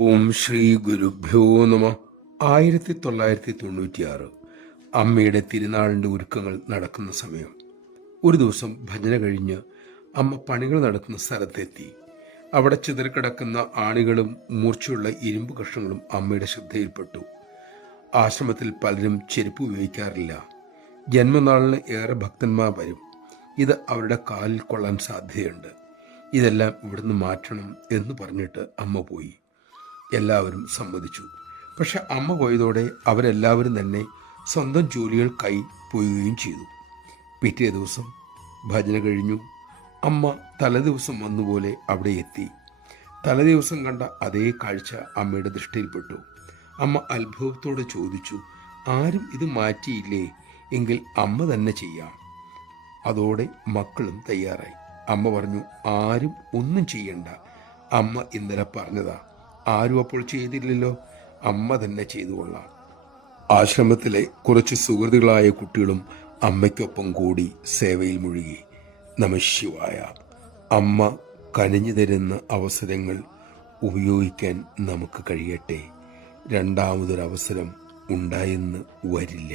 ഓം ശ്രീ ഗുരുഭ്യോ നമ. 1996 അമ്മയുടെ തിരുനാളിൻ്റെ ഒരുക്കങ്ങൾ നടക്കുന്ന സമയം. ഒരു ദിവസം ഭജന കഴിഞ്ഞ് അമ്മ പണികൾ നടക്കുന്ന സ്ഥലത്തെത്തി. അവിടെ ചിതറിക്കിടക്കുന്ന ആണികളും മൂർച്ചയുള്ള ഇരുമ്പ് കഷ്ണങ്ങളും അമ്മയുടെ ശ്രദ്ധയിൽപ്പെട്ടു. ആശ്രമത്തിൽ പലരും ചെരുപ്പ് ഉപയോഗിക്കാറില്ല. ജന്മനാളിന് ഏറെ ഭക്തന്മാർ വരും. ഇത് അവരുടെ കാലിൽ കൊള്ളാൻ സാധ്യതയുണ്ട്. ഇതെല്ലാം ഇവിടുന്ന് മാറ്റണം എന്ന് പറഞ്ഞിട്ട് അമ്മ പോയി. എല്ലാവരും സമ്മതിച്ചു. പക്ഷെ അമ്മ പോയതോടെ അവരെല്ലാവരും തന്നെ സ്വന്തം ജോലികൾ കൈ പോവുകയും ചെയ്തു. പിറ്റേ ദിവസം ഭജന കഴിഞ്ഞു. അമ്മ തലേദിവസം വന്നുപോലെ അവിടെ എത്തി. തലേദിവസം കണ്ട അതേ കാഴ്ച അമ്മയുടെ ദൃഷ്ടിയിൽപ്പെട്ടു. അമ്മ അത്ഭുതത്തോടെ ചോദിച്ചു, ആരും ഇത് മാറ്റിയില്ലേ? എങ്കിൽ അമ്മ തന്നെ ചെയ്യാം. അതോടെ മക്കളും തയ്യാറായി. അമ്മ പറഞ്ഞു, ആരും ഒന്നും ചെയ്യണ്ട, അമ്മ ഇന്നലെ പറഞ്ഞതാ. ആരും അപ്പോൾ ചെയ്തില്ലല്ലോ, അമ്മ തന്നെ ചെയ്തുകൊള്ളാം. ആശ്രമത്തിലെ കുറച്ച് സുഹൃത്തുക്കളായ കുട്ടികളും അമ്മയ്ക്കൊപ്പം കൂടി സേവയിൽ മുഴുകി. നമഃശിവായ. അമ്മ കനിഞ്ഞു തരുന്ന അവസരങ്ങൾ ഉപയോഗിക്കാൻ നമുക്ക് കഴിയട്ടെ. രണ്ടാമതൊരവസരം ഉണ്ടായെന്ന് വരില്ല.